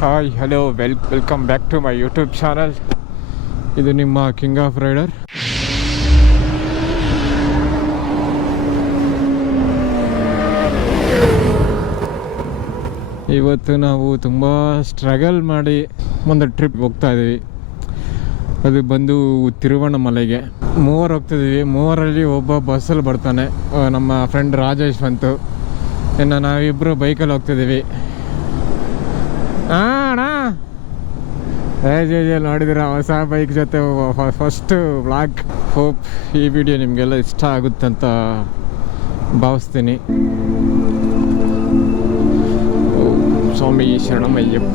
Hi hello well welcome back to my YouTube channel ಇದು ನಿಮ್ಮ king of rider ಇವತ್ತು ನಾವು ತುಂಬ ಸ್ಟ್ರಗಲ್ ಮಾಡಿ ಒಂದು ಟ್ರಿಪ್ ಹೋಗ್ತಾ ಇದ್ದೀವಿ ಅದು ಬಂದು ತಿರುವಣ್ಣಮಲೆಗೆ. ಮೂವರು ಹೋಗ್ತಿದ್ದೀವಿ ಮೂವರಲ್ಲಿ ಒಬ್ಬ ಬಸ್ಸಲ್ಲಿ ಬರ್ತಾನೆ. ನಮ್ಮ ಫ್ರೆಂಡ್ ರಾಜೇಶ್ ಬಂತು. ಇನ್ನು ನಾವಿಬ್ಬರು ಬೈಕಲ್ಲಿ ಹೋಗ್ತಿದ್ದೀವಿ ಆ, ಅಣ್ಣ. ಏ ಜೆ ನೋಡಿದಿರ ಹೊಸ ಬೈಕ್ ಜೊತೆ ಫಸ್ಟ್ ಬ್ಲಾಗ್ ಹೋಪ್ ಈ ವಿಡಿಯೋ ನಿಮಗೆಲ್ಲ ಇಷ್ಟ ಆಗುತ್ತೆ ಅಂತ ಭಾವಿಸ್ತೀನಿ. ಸ್ವಾಮಿ ಶರಣಮಯ್ಯಪ್ಪ.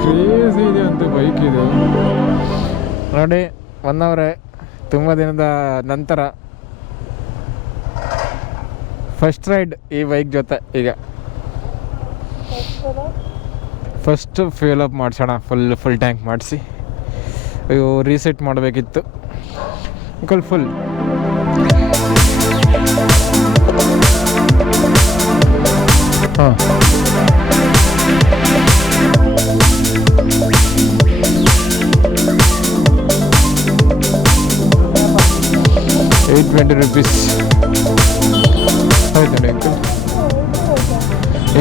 ಕ್ರೇಜ್ ಇದೆ ಅಂತ ಬೈಕ್ ಇದು. ನೋಡಿ ಒನ್ ಅವರೇ ತುಂಬ ದಿನದ ನಂತರ ಫಸ್ಟ್ ರೈಡ್ ಈ ಬೈಕ್ ಜೊತೆ ಈಗ. ಫಸ್ಟ್ ಫ್ಯೂಲ್ ಅಪ್ ಮಾಡಿಸೋಣ. ಫುಲ್ ಫುಲ್ ಟ್ಯಾಂಕ್ ಮಾಡಿಸಿ. ಅಯ್ಯೋ ರೀಸೆಟ್ ಮಾಡಬೇಕಿತ್ತು. ಅಂಕಲ್ ಫುಲ್ ಹಾಂ. ಏಯ್ಟ್ ಟ್ವೆಂಟಿ ರುಪೀಸ್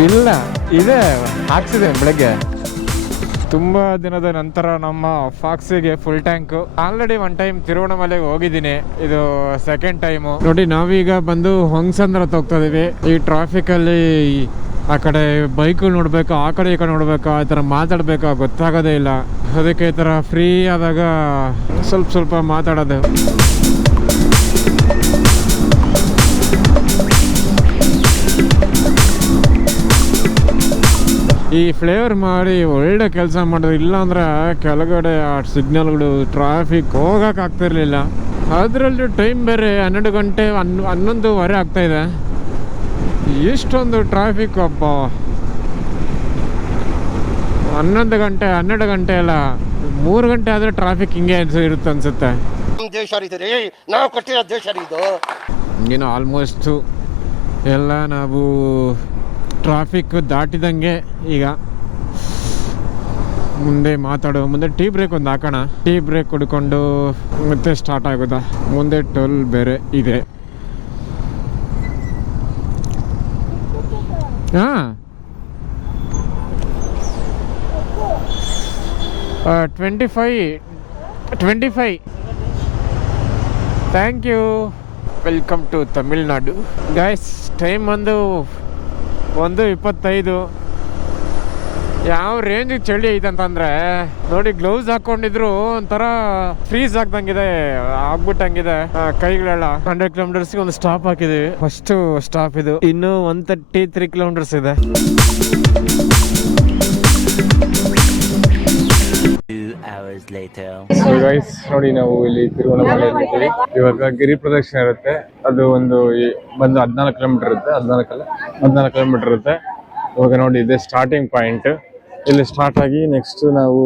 ಇಲ್ಲ, ಇದೆ ಹಾಕ್ಸಿದ್ದೇನೆ ಬೆಳಗ್ಗೆ. ತುಂಬ ದಿನದ ನಂತರ ನಮ್ಮ ಫಾಕ್ಸಿಗೆ full tank already one time ತಿರುವಣಮಲೆಗೆ ಹೋಗಿದ್ದೀನಿ. ಇದು ಸೆಕೆಂಡ್ ಟೈಮು ನೋಡಿ, ನಾವೀಗ ಬಂದು ಹೊಂಗ್ಸಂದ್ರ ತೋಗ್ತಾ ಇದೀವಿ. ಈ ಟ್ರಾಫಿಕ್ ಅಲ್ಲಿ ಆ ಕಡೆ ಬೈಕ್ ನೋಡ್ಬೇಕು, ಆ ಕಡೆ ಈ ಕಡೆ ನೋಡ್ಬೇಕು, ಆ ಥರ ಮಾತಾಡ್ಬೇಕು ಗೊತ್ತಾಗೋದೇ ಇಲ್ಲ. ಅದಕ್ಕೆ ಈ ಥರ ಫ್ರೀ ಆದಾಗ ಸ್ವಲ್ಪ ಸ್ವಲ್ಪ ಮಾತಾಡೋದು. ಈ ಫ್ಲೇವರ್ ಮಾಡಿ ಒಳ್ಳೆ ಕೆಲಸ ಮಾಡಿದ್ರು. ಇಲ್ಲಾಂದ್ರೆ ಕೆಳಗಡೆ ಆ ಸಿಗ್ನಲ್ಗಳು ಟ್ರಾಫಿಕ್ ಹೋಗಕ್ಕೆ ಆಗ್ತಿರ್ಲಿಲ್ಲ. ಅದರಲ್ಲಿ ಟೈಮ್ ಬೇರೆ ಹನ್ನೆರಡು ಗಂಟೆ ಹನ್ ಹನ್ನೊಂದುವರೆ ಆಗ್ತಾ ಇದೆ. ಇಷ್ಟೊಂದು ಟ್ರಾಫಿಕ್ ಅಪ್ಪ ಹನ್ನೊಂದು ಗಂಟೆ ಹನ್ನೆರಡು ಗಂಟೆ ಅಲ್ಲ ಮೂರು ಗಂಟೆ ಆದರೆ ಟ್ರಾಫಿಕ್ ಹಿಂಗೆ ಇರುತ್ತೆ ಅನ್ಸುತ್ತೆ. ದೇಶ ನಾವು ಕೊಟ್ಟಿರೋ ದೇಶ ಇದು ಇನ್ನು ಆಲ್ಮೋಸ್ಟು ಎಲ್ಲ ನಾವು ಟ್ರಾಫಿಕ್ ದಾಟಿದಂಗೆ ಈಗ ಮುಂದೆ ಮಾತಾಡೋ ಮುಂದೆ ಟೀ ಬ್ರೇಕ್ ಒಂದು ಹಾಕೋಣ. ಟೀ ಬ್ರೇಕ್ ಕುಡ್ಕೊಂಡು ಮತ್ತೆ ಸ್ಟಾರ್ಟ್ ಆಗೋದಾ. ಮುಂದೆ ಟೋಲ್ ಬೇರೆ ಇದೆ. ಹಾಂ. Twenty five twenty five thank you welcome to Tamil Nadu guys time ಒಂದು ಒಂದು ಇಪ್ಪತ್ತೈದು. ಯಾವ ರೇಂಜಿಗೆ ಚಳಿ ಐತೆ ಅಂತಂದ್ರೆ, ನೋಡಿ ಗ್ಲೌಸ್ ಹಾಕೊಂಡಿದ್ರು ಒಂಥರ ಫ್ರೀಸ್ ಆಗ್ದಂಗಿದೆ, ಆಗ್ಬಿಟ್ಟಂಗಿದೆ ಕೈಗಳೆಲ್ಲ. ಹಂಡ್ರೆಡ್ ಕಿಲೋಮೀಟರ್ಸ್ ಒಂದು ಸ್ಟಾಪ್ ಹಾಕಿದೀವಿ. ಫಸ್ಟ್ ಸ್ಟಾಪ್ ಇದು. ಇನ್ನು ಒನ್ ತರ್ಟಿ ತ್ರೀ ಕಿಲೋಮೀಟರ್ಸ್ ಇದೆ. ಸೊ ಗೈಸ್ ನೋಡಿ ನಾವು ಇಲ್ಲಿ ತಿರುವಣ್ಣಾಮಲೆಯಲ್ಲಿ ಇದ್ದೀವಿ. ಇವಾಗ ಗಿರಿ ಪ್ರದಕ್ಷಿಣೆ ಇರುತ್ತೆ. ಅದು ಒಂದು ಬಂದು ಹದಿನಾಲ್ಕು ಕಿಲೋಮೀಟರ್ ಇರುತ್ತೆ. ಹದಿನಾಲ್ಕಲ್ಲ? ಹದಿನಾಲ್ಕು ಕಿಲೋಮೀಟರ್ ಇರುತ್ತೆ. ಇವಾಗ ನೋಡಿ, ಇದೆ ಸ್ಟಾರ್ಟಿಂಗ್ ಪಾಯಿಂಟ್ ಇಲ್ಲಿ ಸ್ಟಾರ್ಟ್ ಆಗಿ ನೆಕ್ಸ್ಟ್ ನಾವು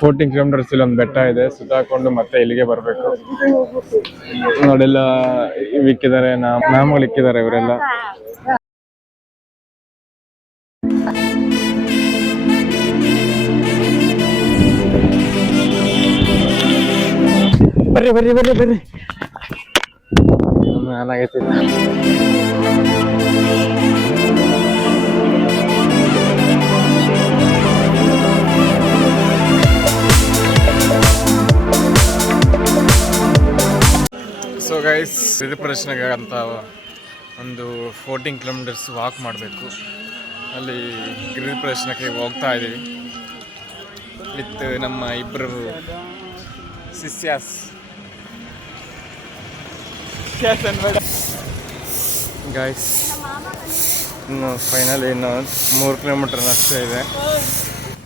ಫೋರ್ಟೀನ್ ಕಿಲೋಮೀಟರ್ಸ್ ಇಲ್ಲಿ ಒಂದು ಬೆಟ್ಟ ಇದೆ. ಸುತ್ತಾಕೊಂಡು ಮತ್ತೆ ಇಲ್ಲಿಗೆ ಬರಬೇಕು. ನೋಡೆಲ್ಲ ಇಕ್ಕಿದ್ದಾರೆ ಮ್ಯಾಮ್ಗಳು ಇಕ್ಕಿದ್ದಾರೆ ಇವರೆಲ್ಲ. ಬರ್ರಿ ಬರ್ರಿ ಬರ್ರಿ ಬರ್ರಿ. ಏನಾಗೈತಿ ಸೊ ಗೈಸ್ ಇದು ಪ್ರಶ್ನೆಗೆ ಅಂತ ಒಂದು ಫೋರ್ಟೀನ್ ಕಿಲೋಮೀಟರ್ಸ್ ವಾಕ್ ಮಾಡಬೇಕು. ಅಲ್ಲಿ ಗಿರಿ ಪ್ರದರ್ಶನಕ್ಕೆ ಹೋಗ್ತಾ ಇದ್ದೀವಿ. ವಿತ್ ನಮ್ಮ ಇಬ್ಬರು ಶಿಷ್ಯಾಸ್ ಗಾಯ್ಸ್ ಇನ್ನು ಫೈನಲ್ ಇನ್ನು ಮೂರು ಕಿಲೋಮೀಟರ್ ನಷ್ಟ ಇದೆ.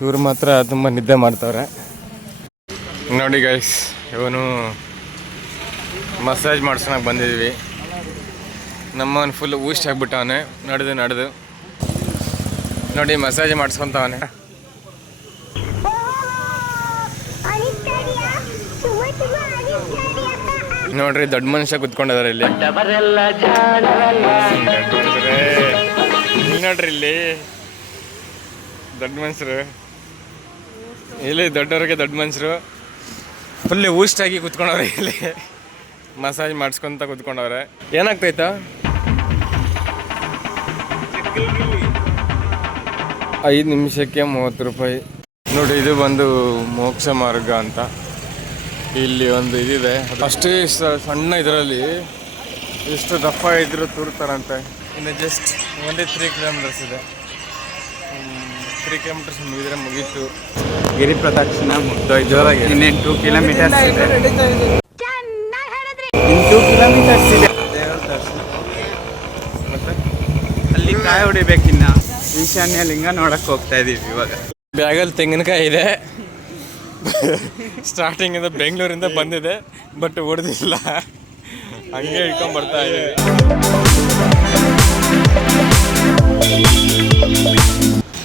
ಇವರು ಮಾತ್ರ ತುಂಬ ನಿದ್ದೆ ಮಾಡ್ತವ್ರೆ. ನೋಡಿ ಗೈಸ್ ಇವನು ಮಸಾಜ್ ಮಾಡ್ಸೋಣಕ್ಕೆ ಬಂದಿದ್ವಿ. ನಮ್ಮವನು ಫುಲ್ ಊಸ್ಟ್ ಆಗಿಬಿಟ್ಟವನೇ. ನಡೆದು ನಡೆದು. ನೋಡಿ ಮಸಾಜ್ ಮಾಡಿಸ್ಕೊಂತವನೆ. ನೋಡ್ರಿ ದೊಡ್ಡ ಮನುಷ್ಯ ಕುತ್ಕೊಂಡಿದಾರೆ ಇಲ್ಲಿ. ನೋಡ್ರಿ ಇಲ್ಲಿ. ದೊಡ್ಡ ಮನುಷ್ಯರು. ಇಲ್ಲಿ ದೊಡ್ಡವ್ರಿಗೆ ದೊಡ್ಡ ಮನುಷ್ಯರು. ಫುಲ್ ಆಗಿ ಕುತ್ಕೊಂಡವ್ರೆ ಇಲ್ಲಿ. ಮಸಾಜ್ ಮಾಡಿಸ್ಕೊಂತ ಕುತ್ಕೊಂಡವ್ರೆ. ಏನಾಗ್ತೈತ? ಐದು ನಿಮಿಷಕ್ಕೆ ಮೂವತ್ತು ರೂಪಾಯಿ. ನೋಡಿ ಇದು ಬಂದು ಮೋಕ್ಷ ಮಾರ್ಗ ಅಂತ. ಇಲ್ಲಿ ಒಂದು ಇದಿದೆ. ಅಷ್ಟೇ ಸಣ್ಣ ಇದರಲ್ಲಿ ಎಷ್ಟು ದಪ್ಪ ಇದ್ರು ತೂರ್ತಾರಂತೆ. ಇನ್ನು ಜಸ್ಟ್ ಒಂದೇ ತ್ರೀ ಕಿಲೋಮೀಟರ್ಸ್ ಇದೆ. ತ್ರೀ ಕಿಲೋಮೀಟರ್ಸ್ ಮುಗಿದ್ರೆ ಮುಗೀತು. ಗಿರಿ ಪ್ರದಕ್ಷಿಣ ಮುಗ್ದೋಯ್ತು. ಇನ್ನೇನು ಟೂ ಕಿಲೋಮೀಟರ್ಸ್ ಇದೆ. ಇನ್ನು ಟೂ ಕಿಲೋಮೀಟರ್ಸ್ ಇದೆ. ದೇವ್ರ ದರ್ಶನ. ಮತ್ತೆ? ಅಲ್ಲಿ ಕಾಯಿ ಹೊಡಿಬೇಕಿನ್ನ? ಈಶಾನ್ಯ ಲಿಂಗ ನೋಡಕ್ ಹೋಗ್ತಾ ಇದೀವಿ ಇವಾಗ. ಬ್ಯಾಗಲ್ಲಿ ತೆಂಗಿನಕಾಯಿ ಇದೆ. ಸ್ಟಾರ್ಟಿಂಗಿಂದ ಬೆಂಗಳೂರಿಂದ ಬಂದಿದೆ ಬಟ್ ಹೊಡೆದಿಲ್ಲ ಹಂಗೆ ಇಟ್ಕೊಂಡ್ ಬರ್ತಾ ಇದೆ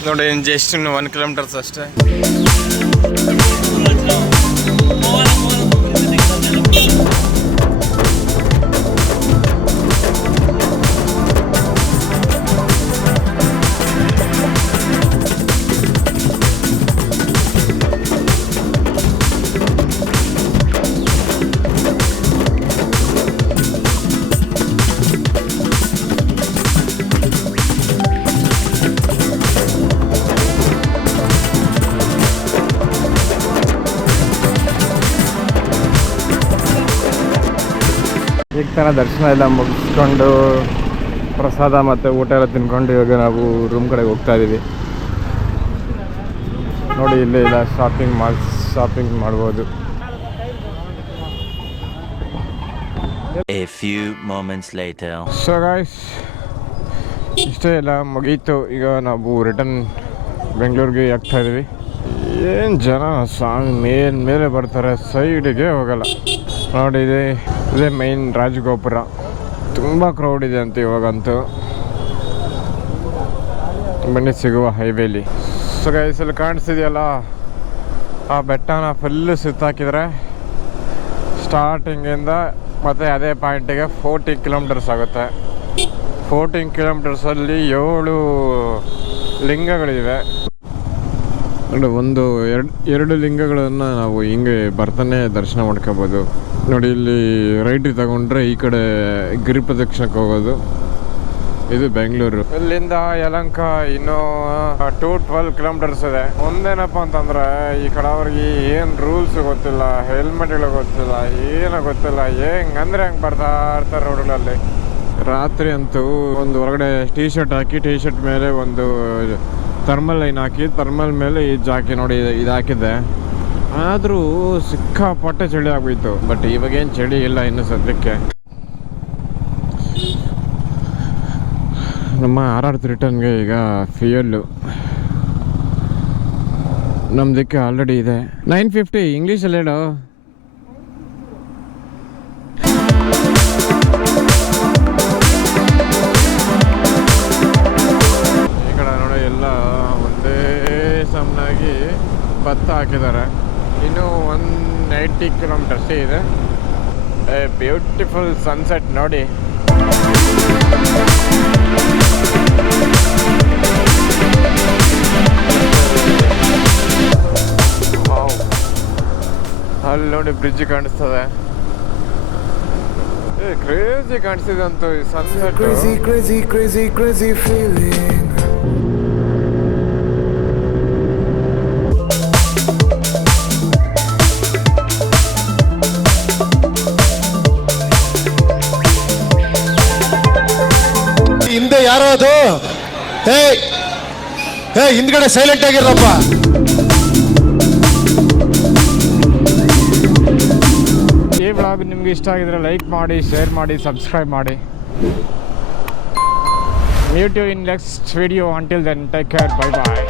ನೋಡಿ ಜಸ್ಟ್ ಇನ್ನು ಒನ್ ಕಿಲೋಮೀಟರ್ಸ್ ಅಷ್ಟೇ. ತನ ದರ್ಶನ ಎಲ್ಲ ಮುಗಿಸ್ಕೊಂಡು ಪ್ರಸಾದ ಮತ್ತು ಊಟ ಎಲ್ಲ ತಿನ್ಕೊಂಡು ಇವಾಗ ನಾವು ರೂಮ್ ಕಡೆಗೆ ಹೋಗ್ತಾ ಇದ್ದೀವಿ. ನೋಡಿ ಇಲ್ಲಿ ಇಲ್ಲ ಶಾಪಿಂಗ್ ಮಾಲ್ ಶಾಪಿಂಗ್ ಮಾಡ್ಬೋದು. ಸೊ ಗಾಯ್ಸ್ ಇಷ್ಟೇ ಎಲ್ಲ ಮುಗೀತು. ಈಗ ನಾವು ರಿಟರ್ನ್ ಬೆಂಗಳೂರಿಗೆ ಆಗ್ತಾ ಇದ್ದೀವಿ. ಏನು ಜನ ಸ್ವಾಮಿ ಮೇಲೆ ಮೇಲೆ ಬರ್ತಾರೆ ಸೈಡಿಗೆ ಹೋಗಲ್ಲ. ನೋಡಿ ಇದೆ. ಇದೇ ಮೈನ್ ರಾಜಗೋಪುರ. ತುಂಬ ಕ್ರೌಡ್ ಇದೆ ಅಂತ ಇವಾಗಂತೂ. ಬನ್ನಿ, ಸಿಗುವ ಹೈವೇಲಿ ಸೊ ಗೈಸಲ್ಲಿ ಕಾಣಿಸ್ತಿದೆಯಲ್ಲ? ಆ ಬೆಟ್ಟನ ಫುಲ್ಲು ಸುತ್ತಾಕಿದ್ರೆ ಸ್ಟಾರ್ಟಿಂಗಿಂದ ಮತ್ತು ಅದೇ ಪಾಯಿಂಟಿಗೆ ಫೋರ್ಟಿ ಕಿಲೋಮೀಟರ್ಸ್ ಆಗುತ್ತೆ. ಫೋರ್ಟೀನ್ ಕಿಲೋಮೀಟರ್ಸಲ್ಲಿ ಏಳು ಲಿಂಗಗಳಿವೆ. ಒಂದು ಎರಡು ಎರಡು ಲಿಂಗಗಳನ್ನು ನಾವು ಹಿಂಗೆ ಬರ್ತಾನೆ ದರ್ಶನ ಮಾಡ್ಕೋಬೋದು. ನೋಡಿ, ಇಲ್ಲಿ ರೈಟ್ ತಗೊಂಡ್ರೆ ಈ ಕಡೆ ಗಿರಿ ಪ್ರದಕ್ಷಿಣಕ್ಕೆ ಹೋಗೋದು. ಇದು ಬೆಂಗಳೂರು. ಇಲ್ಲಿಂದ ಯಲಂಕ ಇನ್ನು ಟೂ ಟ್ವೆಲ್ ಕಿಲೋಮೀಟರ್ಸ್ ಇದೆ. ಒಂದೇನಪ್ಪ ಅಂತಂದ್ರೆ, ಈ ಕಡೆ ಅವ್ರಿಗೆ ಏನು ರೂಲ್ಸ್ ಗೊತ್ತಿಲ್ಲ ಹೆಲ್ಮೆಟ್ಗಳು ಗೊತ್ತಿಲ್ಲ, ಏನೋ ಗೊತ್ತಿಲ್ಲ, ಹೆಂಗಂದ್ರೆ ಹೆಂಗ್ ಬರ್ತಾ ಇರ್ತಾರೆ ರೋಡ್ಗಳಲ್ಲಿ. ರಾತ್ರಿ ಅಂತೂ ಒಂದು ಹೊರಗಡೆ ಟೀ ಶರ್ಟ್ ಹಾಕಿ ಟೀ ಶರ್ಟ್ ಮೇಲೆ ಒಂದು ಥರ್ಮಲ್ ಲೈನ್ ಹಾಕಿ ಥರ್ಮಲ್ ಮೇಲೆ ಈ ಜಾಕಿ ನೋಡಿ, ಇದು ಹಾಕಿದ್ದೆ. ಆದರೂ ಸಿಕ್ಕಾಪಟ್ಟೆ ಚಳಿ ಆಗೋಯ್ತು ಬಟ್ ಇವಾಗೇನು ಚಳಿ ಇಲ್ಲ ಇನ್ನು ಸದ್ಯಕ್ಕೆ. ನಮ್ಮ ಆರ್ ಆರ್ ರಿಟರ್ನ್ಗೆ ಈಗ ಫ್ಯೂಯಲ್ಲು ನಮ್ದಕ್ಕೆ ಆಲ್ರೆಡಿ ಇದೆ. ನೈನ್ ಫಿಫ್ಟಿ ಇಂಗ್ಲೀಷಲ್ಲಿ ಹೇಳೋ. ಈ ಕಡೆ ನೋಡಿ ಎಲ್ಲ ಒಂದೇ ಸಮನಾಗಿ ಭತ್ತ ಹಾಕಿದ್ದಾರೆ. ಇನ್ನು ಒನ್ ನೈಂಟಿ ಕಿಲೋಮೀಟರ್ಸ್ ಇದೆ. ಬ್ಯೂಟಿಫುಲ್ ಸನ್ಸೆಟ್ ನೋಡಿ. ಅಲ್ಲಿ ನೋಡಿ ಬ್ರಿಡ್ಜ್ ಕಾಣಿಸ್ತದೆ. ಕ್ರೇಜಿ ಕಾಣಿಸ್ತಿದೆ ಈ sunset crazy crazy crazy crazy feeling. ಹಿಂದೆ ಯಾರೋ ಅದು? ಹೇ ಹೇ ಹಿಂದ್ಗಡೆ ಸೈಲೆಂಟ್ ಆಗಿರಪ್ಪ ಈ ವ್ಲಾಗ್ ನಿಮ್ಗೆ ಇಷ್ಟ ಆಗಿದ್ರೆ ಲೈಕ್ ಮಾಡಿ ಶೇರ್ ಮಾಡಿ ಸಬ್ಸ್ಕ್ರೈಬ್ ಮಾಡಿ. YouTube in next video until then take care bye bye